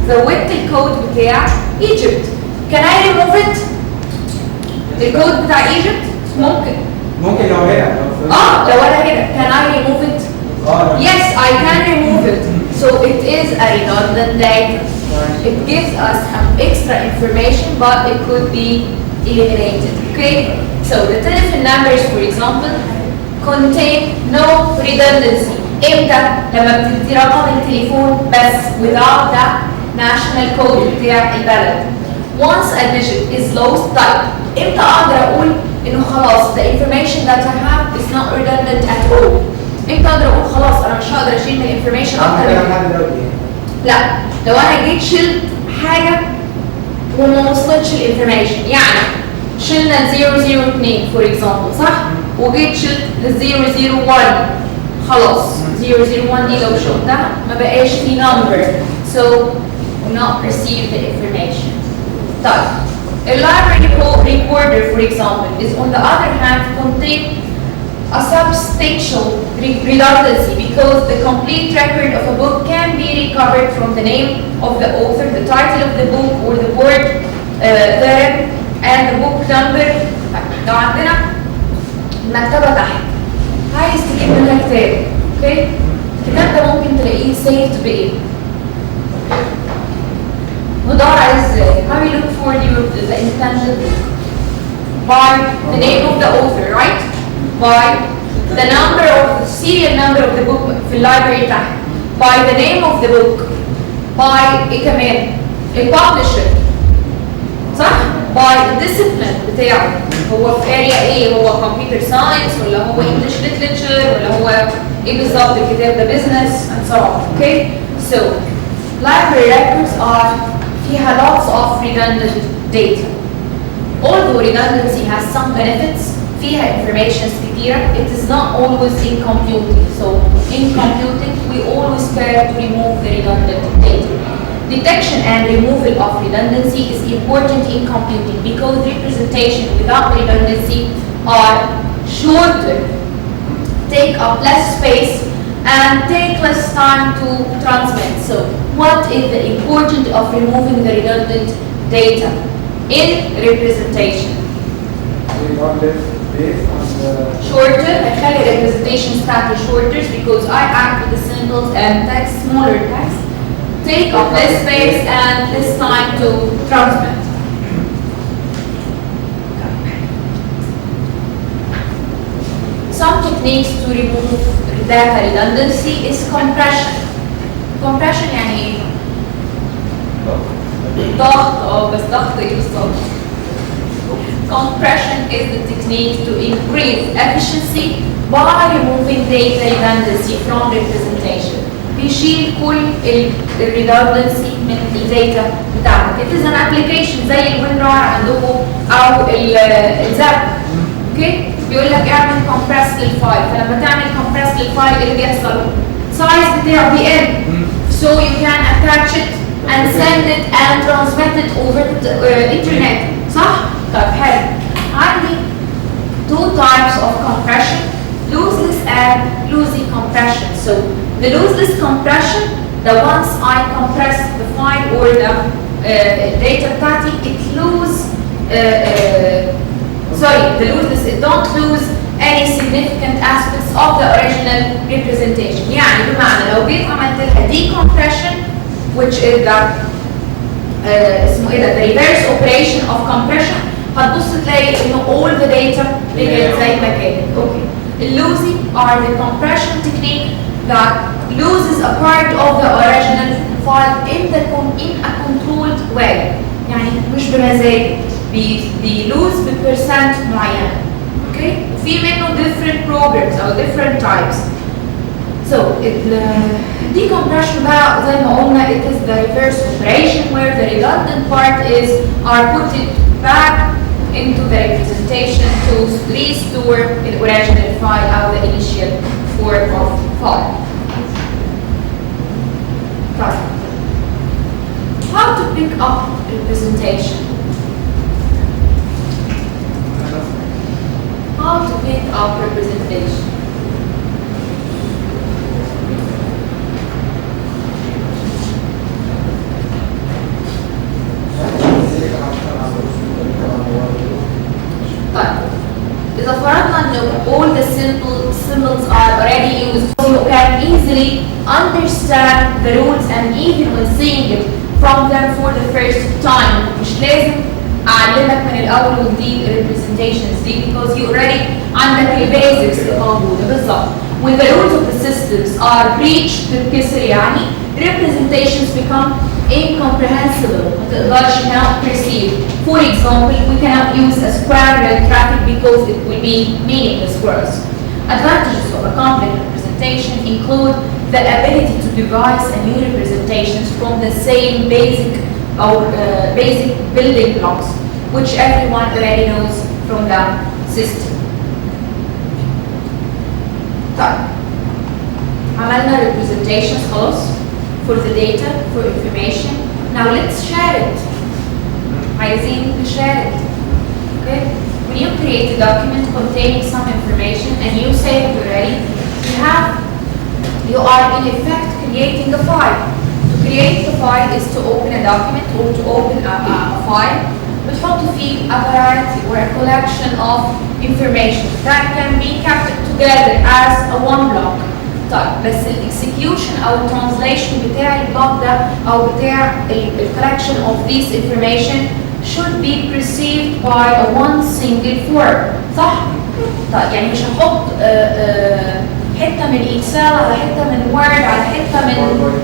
زودت الكود بتاع Egypt. Can I remove it؟ الكود بتاع Egypt ممكن لو هنا لو انا هنا can I remove it? Yes I can remove it. So it is a redundant data. It gives us some extra information but it could be eliminated. Okay? So the telephone numbers for example contain no redundancy. امتى؟ لما بتدي رقم التليفون بس without the national code بتاع البلد. Once a digit is lost طيب امتى اقدر اقول انه خلاص the information that I have is not redundant at all؟ امتى اقدر اقول خلاص انا مش هقدر اشيل من الانفورميشن اكتر لا لو انا جيت شلت حاجه وما وصلتش الانفورميشن يعني شلنا ال 002 for example صح؟ وجيت شلت ال 001 خلاص 001 دي لو شلتها ما بقاش في number so will not receive the information. طيب a library recorder for example is on the other hand contain a substantial redundancy because the complete record of a book can be recovered from the name of the author, the title of the book or the word there and the book number. لو عندنا المكتبة تحت عايز تجيب منها كتاب اوكي الكتاب ده ممكن تلاقيه saved بايه؟ ندور عليه ازاي؟ How you look for the intended book? By the name of the author, right? By the number of the serial number of the book في اللايبرري تحت. By the name of the book. By ايه كمان؟ الببلشر. صح؟ باي الديسيبلين بتاعه، هو في اريا ايه؟ هو كمبيوتر ساينس ولا هو انجلش ليترشر ولا هو ايه بالظبط الكتاب ده؟ بزنس and so on. Okay, so library records are فيها lots of redundant data. Although redundancy has some benefits, فيها informations كتيرة, it is not always in computing. So in computing, we always care to remove the redundant data. Detection and removal of redundancy is important in computing because representation without redundancy are shorter, take up less space, and take less time to transmit. So what is the importance of removing the redundant data in representation? Shorter, هيخلي representation بتاعتي shorter because I act with the symbols and text, smaller text, take up less space and less time to transmit. Some techniques to remove data redundancy is compression. Compression يعني ايه؟ ضغط بس ضغط ايه بالظبط؟ Compression is the technique to increase efficiency by removing data redundancy from representation. بيشيل كل redundancy من الداتا بتاعتك. It is an application زي الويندر عندكم أو الزاب. اوكي؟ بيقول لك اعمل compress للفايل، فلما تعمل compress للفايل ايه اللي بيحصل؟ السايز بتاعه بيقل. So you can attach it and send it and transmit it over the internet. صح؟ طيب حلو. عندي two types of compression, lossless and lossy compression. So the lossless compression, the once I compress the file or the data بتاعتي, it lose the lossless, it don't lose any significant aspects of the original representation. يعني بمعنى لو جيت عملت لها decompression, which is the اسمه ايه ده؟ the reverse operation of compression, هتبص تلاقي انه all the data رجعت زي ما كانت. اوكي. اللوزي are the compression technique that loses a part of the original file in a controlled way. يعني مش بمزاج، بيلوز ببرسنت معينة. اوكي؟ وفي منه different programs او different types. So decompression بقى زي ما قلنا it is the reverse operation where the redundant part are put back into the representation to restore the original file or the initial form of file. Right. How to pick up representation? How to pick up representation? إذا فرضنا إنه all the symbols are already used, you can easily understand the rules and even when seeing it from them for the first time. مش لازم أعلمك من الأول وجديد representations دي because you already عندك البيزكس موجودة بالظبط. When the rules of the systems are breached بالكسر يعني representations become incomprehensible. ما تقدرش cannot perceive. For example, we cannot use a square rail traffic because it will be meaningless for us. Advantages of a complex representation include the ability to devise a new representations from the same basic building blocks, which everyone already knows from the system. طيب عملنا representations خلاص for the data, for information. Now let's share it. عايزين share it. Okay? When you create a document containing some information and you save it already, you are in effect creating a file. To create the file is to open a document or to open a file. بتحط فيه a variety or a collection of information that can be kept together as a one block. طيب بس الاكسكيوشن او الترانزليشن بتاع البلوك ده او بتاع الكولكشن of this information should be perceived by a one single form. صح؟ طيب يعني مش هحط حته من اكسل على حته من وورد على حته من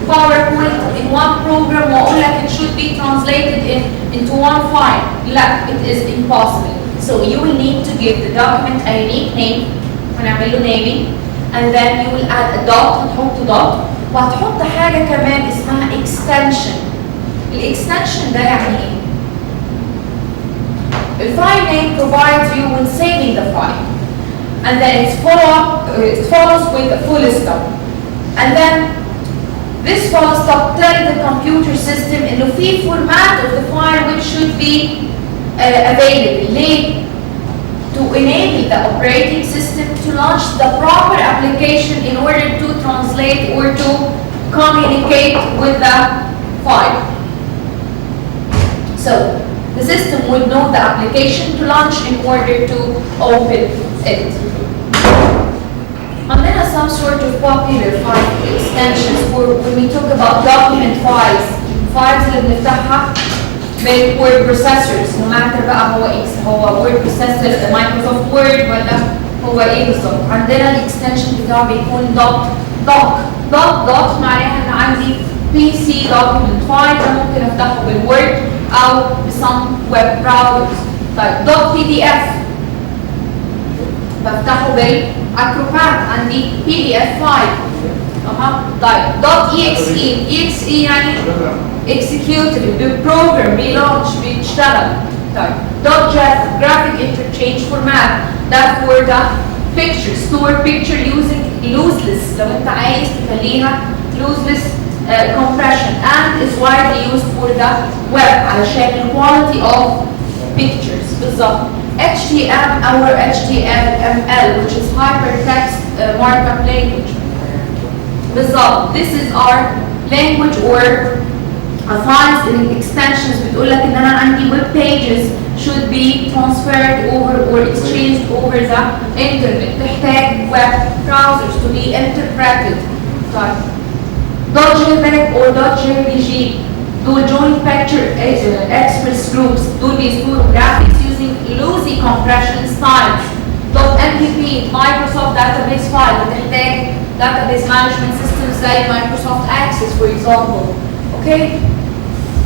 باوربوينت in one program واقول لك it should be translated into one file. لا, it is impossible. So you will need to give the document a unique name. هنعمل له naming and then you will add a dot. هتحط dot وهتحط حاجه كمان اسمها extension. الاكستنشن ده يعني ايه؟ The file name provides you when saving the file, and then it follows with a full stop, and then this full stop tells the computer system إنه في format of the file which should be available. ليه؟ To enable the operating system to launch the proper application in order to translate or to communicate with the file. So the system would know the application to launch in order to open it. And then some sort of popular file extensions for when we talk about document files. Files اللي بنفتحها بالword processors. No matter بقى هو word processor Microsoft Word ولا هو ايه بالظبط. عندنا الاكستنشن بتاعه بيكون doc معناها ان عندي PC document file ده ممكن افتحه بالword او بسم web browsers. طيب .pdf بفتحه بالاكروبات عندي PDF file. تمام. طيب .exe يعني executable بالprogram بيلونش بيشتغل. طيب .graphic interchange format ده for the picture store picture using lossless لو انت عايز تخليها lossless compression and is widely used for the web علشان the quality of pictures بالظبط. HTML which is hypertext markup language بالظبط. This is our language or files and extensions بتقول لك ان انا عندي web pages should be transferred over or exchanged over the internet. تحتاج web browsers to be interpreted. طيب .jpeg or .jpg دول joint picture express groups دول بيصوروا graphics using loosey compression styles. .mpp Microsoft database file بتحتاج database management systems زي Microsoft Access for example. Okay.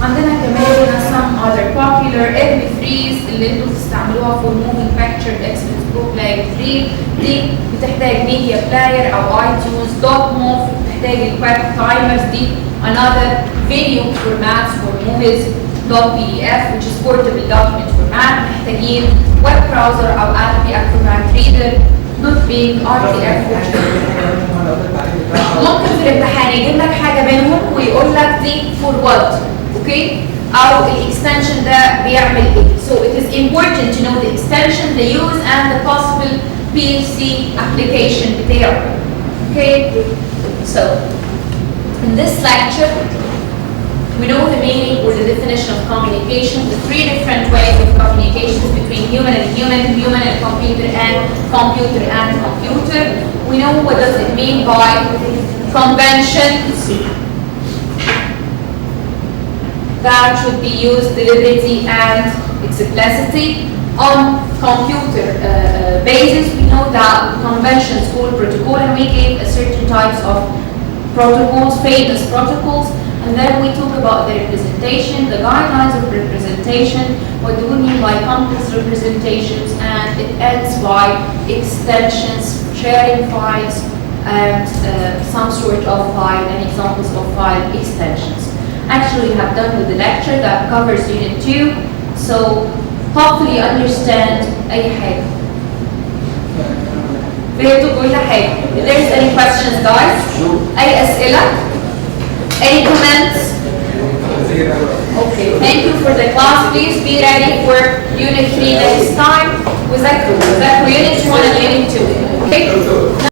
عندنا كمان some other popular MP3s اللي انتوا بتستعملوها for moving picture express group like 3 دي بتحتاج media player او iTunes. .mov بتحتاج الweb timers دي another video formats for movies. .pdf which is portable document format محتاجين web browser او Adobe Acrobat Reader. .big RTF ممكن في الامتحان يجيب لك حاجه منهم ويقول لك دي for what. Okay? أو extension ده بيعمل إيه. So it is important to know the extension, the use, and the possible PLC application بتاعه. Okay? So in this lecture, we know the meaning or the definition of communication, the three different ways of communication between human and human, human and computer and computer and computer. We know what does it mean by conventions that should be used deliberately and explicitly. On computer basis, we know that conventions called protocol, and we gave a certain types of protocols, famous protocols, and then we talk about the representation, the guidelines of representation, what do we mean by complex representations, and it ends by extensions, sharing files, and some sort of file and examples of file extensions. Actually, we have done with the lecture that covers Unit 2, so hopefully you understand أي حاجة. فهمتوا كل حاجة. If there's any questions, guys? أي أسئلة? Any comments? Okay, thank you for the class. Please be ready for Unit 3 next time. وذاكروا Unit 1 and